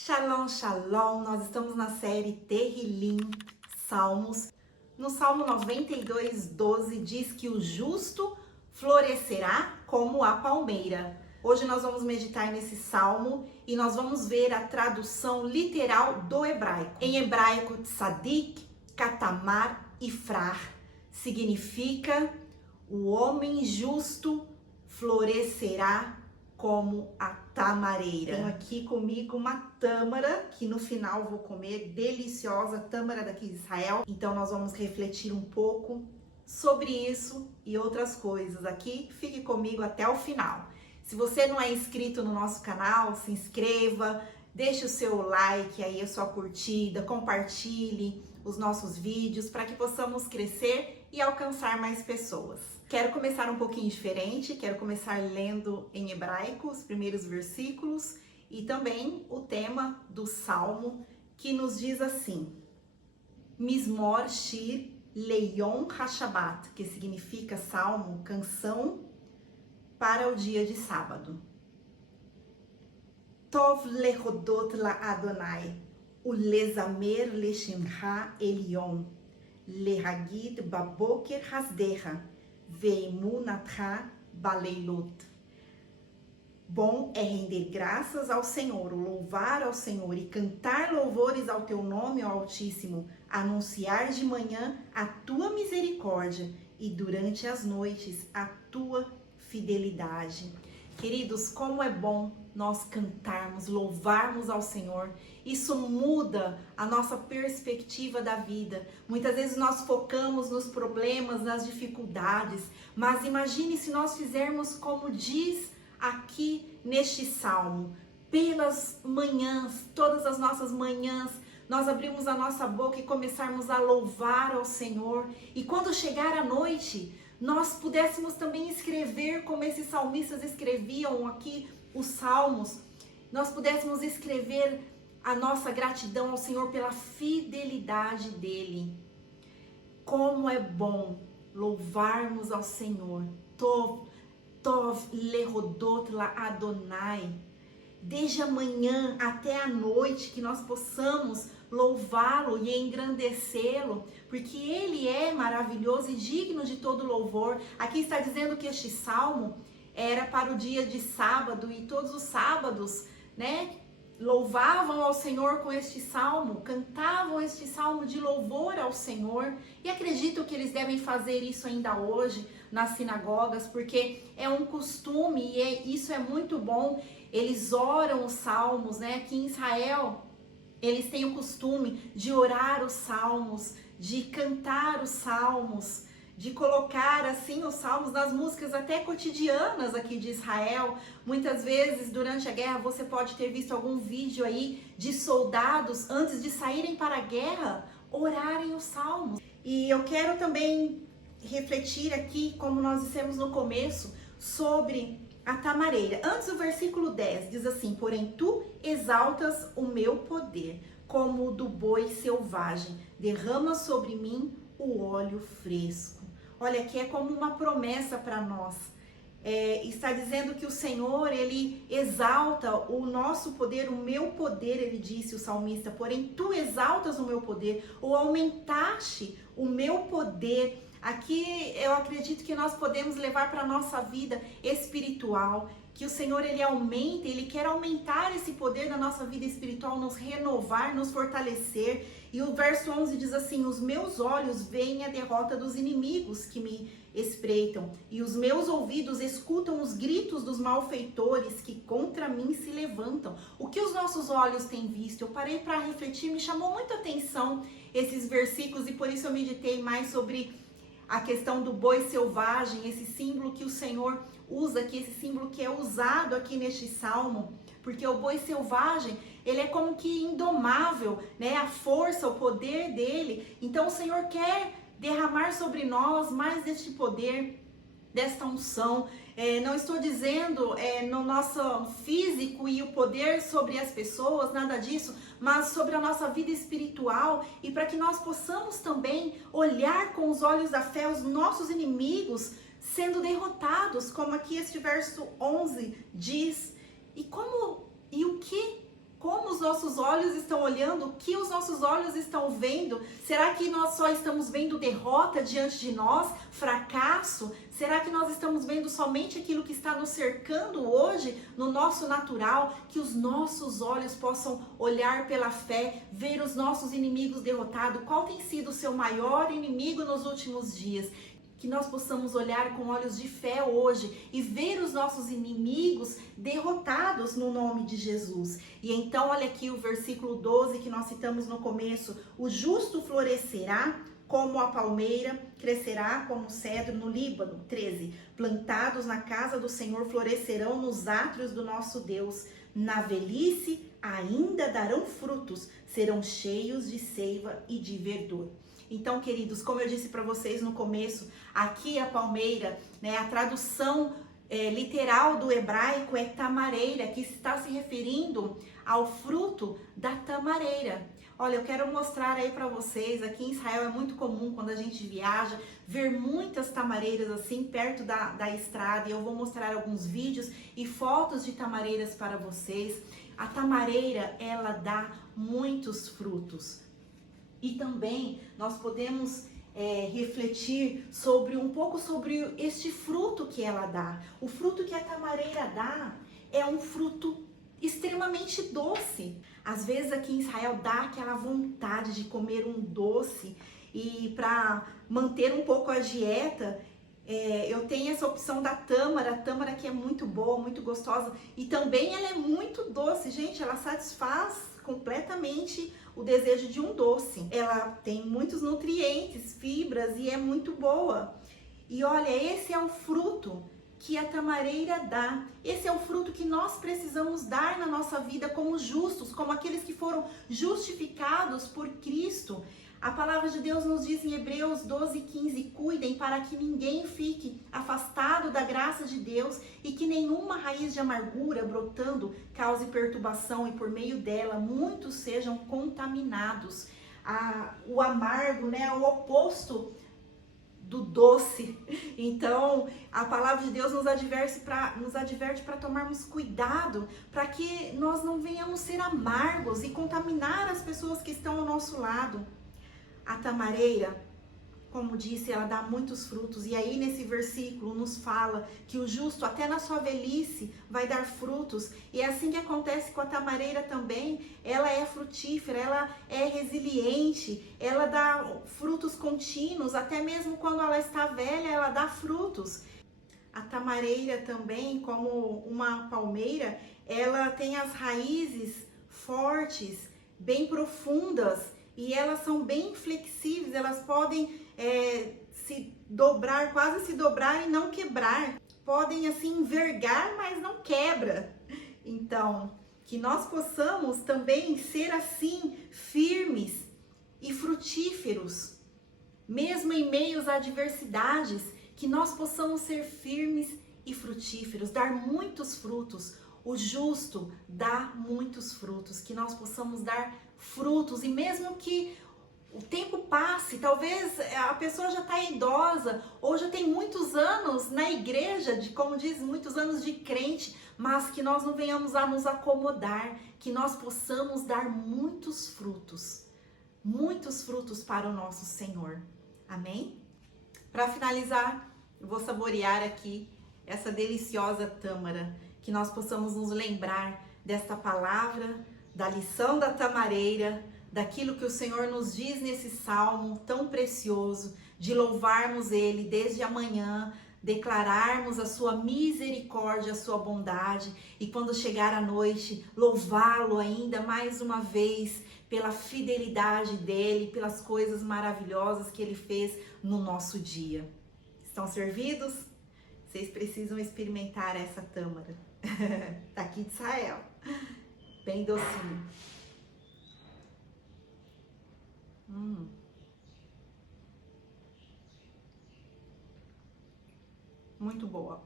Shalom, shalom! Nós estamos na série Tehillim, Salmos. No Salmo 92:12 diz que o justo florescerá como a palmeira. Hoje nós vamos meditar nesse salmo e nós vamos ver a tradução literal do hebraico. Em hebraico, tzadik, katamar e frar significa o homem justo florescerá como a tamareira. Tenho aqui comigo uma tâmara, que no final vou comer, deliciosa, tâmara daqui de Israel. Então nós vamos refletir um pouco sobre isso e outras coisas aqui. Fique comigo até o final. Se você não é inscrito no nosso canal, se inscreva, deixe o seu like aí, a sua curtida, compartilhe os nossos vídeos para que possamos crescer e alcançar mais pessoas. Quero começar um pouquinho diferente, quero começar lendo em hebraico os primeiros versículos e também o tema do Salmo, que nos diz assim: Mizmor Shir Leyom HaShabbat, que significa salmo, canção para o dia de sábado. Tov lehodot la Adonai, ulezamer leshimcha Elion, lehagid baboker hasdecha, veimunatcha baleilot. Bom é render graças ao Senhor, louvar ao Senhor e cantar louvores ao teu nome, ó Altíssimo, anunciar de manhã a tua misericórdia e durante as noites a tua fidelidade. Queridos, como é bom nós cantarmos, louvarmos ao Senhor. Isso muda a nossa perspectiva da vida. Muitas vezes nós focamos nos problemas, nas dificuldades, mas imagine se nós fizermos como diz aqui neste salmo. Pelas manhãs, todas as nossas manhãs, nós abrimos a nossa boca e começarmos a louvar ao Senhor. E quando chegar a noite, nós pudéssemos também escrever como esses salmistas escreviam aqui os salmos, nós pudéssemos escrever a nossa gratidão ao Senhor pela fidelidade dele. Como é bom louvarmos ao Senhor. Tov lehodot la Adonai. Desde a manhã até a noite que nós possamos louvá-lo e engrandecê-lo, porque ele é maravilhoso e digno de todo louvor. Aqui está dizendo que este salmo era para o dia de sábado e todos os sábados, né, louvavam ao Senhor com este salmo, cantavam este salmo de louvor ao Senhor. E acredito que eles devem fazer isso ainda hoje nas sinagogas, porque é um costume e isso é muito bom. Eles oram os salmos, né? Aqui em Israel, eles têm o costume de orar os salmos, de cantar os salmos, de colocar assim os salmos nas músicas até cotidianas aqui de Israel. Muitas vezes durante a guerra você pode ter visto algum vídeo aí de soldados antes de saírem para a guerra orarem os salmos. E eu quero também refletir aqui, como nós dissemos no começo, sobre a tamareira. Antes o versículo 10 diz assim: porém tu exaltas o meu poder como o do boi selvagem, derrama sobre mim o óleo fresco. Olha, aqui é como uma promessa para nós. Está dizendo que o Senhor, ele exalta o nosso poder, o meu poder, ele disse, o salmista, porém tu exaltas o meu poder, ou aumentaste o meu poder. Aqui eu acredito que nós podemos levar para a nossa vida espiritual, que o Senhor ele aumenta, ele quer aumentar esse poder na nossa vida espiritual, nos renovar, nos fortalecer. E o verso 11 diz assim: os meus olhos veem a derrota dos inimigos que me espreitam, e os meus ouvidos escutam os gritos dos malfeitores que contra mim se levantam. O que os nossos olhos têm visto? Eu parei para refletir, me chamou muita atenção esses versículos e por isso eu meditei mais sobre a questão do boi selvagem, esse símbolo que o Senhor usa aqui, esse símbolo que é usado aqui neste salmo, porque o boi selvagem, ele é como que indomável, né? A força, o poder dele. Então o Senhor quer derramar sobre nós mais deste poder, desta unção. Não estou dizendo no nosso físico e o poder sobre as pessoas, nada disso, mas sobre a nossa vida espiritual, e para que nós possamos também olhar com os olhos da fé os nossos inimigos sendo derrotados, como aqui este verso 11 diz. E o que Como os nossos olhos estão olhando? O que os nossos olhos estão vendo? Será que nós só estamos vendo derrota diante de nós? Fracasso? Será que nós estamos vendo somente aquilo que está nos cercando hoje, no nosso natural? Que os nossos olhos possam olhar pela fé, ver os nossos inimigos derrotados. Qual tem sido o seu maior inimigo nos últimos dias? Que nós possamos olhar com olhos de fé hoje e ver os nossos inimigos derrotados no nome de Jesus. E então, olha aqui o versículo 12 que nós citamos no começo: o justo florescerá como a palmeira, crescerá como o cedro no Líbano. 13. Plantados na casa do Senhor, florescerão nos átrios do nosso Deus. Na velhice ainda darão frutos, serão cheios de seiva e de verdor. Então, queridos, como eu disse para vocês no começo, aqui a palmeira, né, a tradução literal do hebraico é tamareira, que está se referindo ao fruto da tamareira. Olha, eu quero mostrar aí para vocês, aqui em Israel é muito comum quando a gente viaja, ver muitas tamareiras assim perto da estrada, e eu vou mostrar alguns vídeos e fotos de tamareiras para vocês. A tamareira, ela dá muitos frutos. E também nós podemos refletir um pouco sobre este fruto que ela dá. O fruto que a tamareira dá é um fruto extremamente doce. Às vezes aqui em Israel dá aquela vontade de comer um doce, e para manter um pouco a dieta, eu tenho essa opção da tâmara, a tâmara que é muito boa, muito gostosa, e também ela é muito doce, gente, ela satisfaz completamente o desejo de um doce. Ela tem muitos nutrientes, fibras, e é muito boa. E olha, esse é o fruto que a tamareira dá. Esse é o fruto que nós precisamos dar na nossa vida como justos, como aqueles que foram justificados por Cristo. A palavra de Deus nos diz em Hebreus 12:15, cuidem para que ninguém fique afastado da graça de Deus e que nenhuma raiz de amargura brotando cause perturbação, e por meio dela muitos sejam contaminados. O amargo, né, o oposto do doce. Então, a palavra de Deus nos adverte para tomarmos cuidado, para que nós não venhamos ser amargos e contaminar as pessoas que estão ao nosso lado. A tamareira, como disse, ela dá muitos frutos. E aí nesse versículo nos fala que o justo até na sua velhice vai dar frutos. E é assim que acontece com a tamareira também. Ela é frutífera, ela é resiliente, ela dá frutos contínuos. Até mesmo quando ela está velha, ela dá frutos. A tamareira também, como uma palmeira, ela tem as raízes fortes, bem profundas. E elas são bem flexíveis, elas podem se dobrar, quase se dobrar e não quebrar. Podem assim envergar, mas não quebra. Então, que nós possamos também ser assim, firmes e frutíferos, mesmo em meio às adversidades, que nós possamos ser firmes e frutíferos, dar muitos frutos. O justo dá muitos frutos, que nós possamos dar frutos, e mesmo que o tempo passe, talvez a pessoa já está idosa, ou já tem muitos anos na igreja, como diz, muitos anos de crente, mas que nós não venhamos a nos acomodar, que nós possamos dar muitos frutos para o nosso Senhor. Amém? Para finalizar, eu vou saborear aqui essa deliciosa tâmara, que nós possamos nos lembrar desta palavra, da lição da tamareira, daquilo que o Senhor nos diz nesse salmo tão precioso, de louvarmos Ele desde amanhã, declararmos a sua misericórdia, a sua bondade, e quando chegar a noite, louvá-lo ainda mais uma vez pela fidelidade dEle, pelas coisas maravilhosas que Ele fez no nosso dia. Estão servidos? Vocês precisam experimentar essa tâmara daqui de Israel, bem docinho. Muito boa.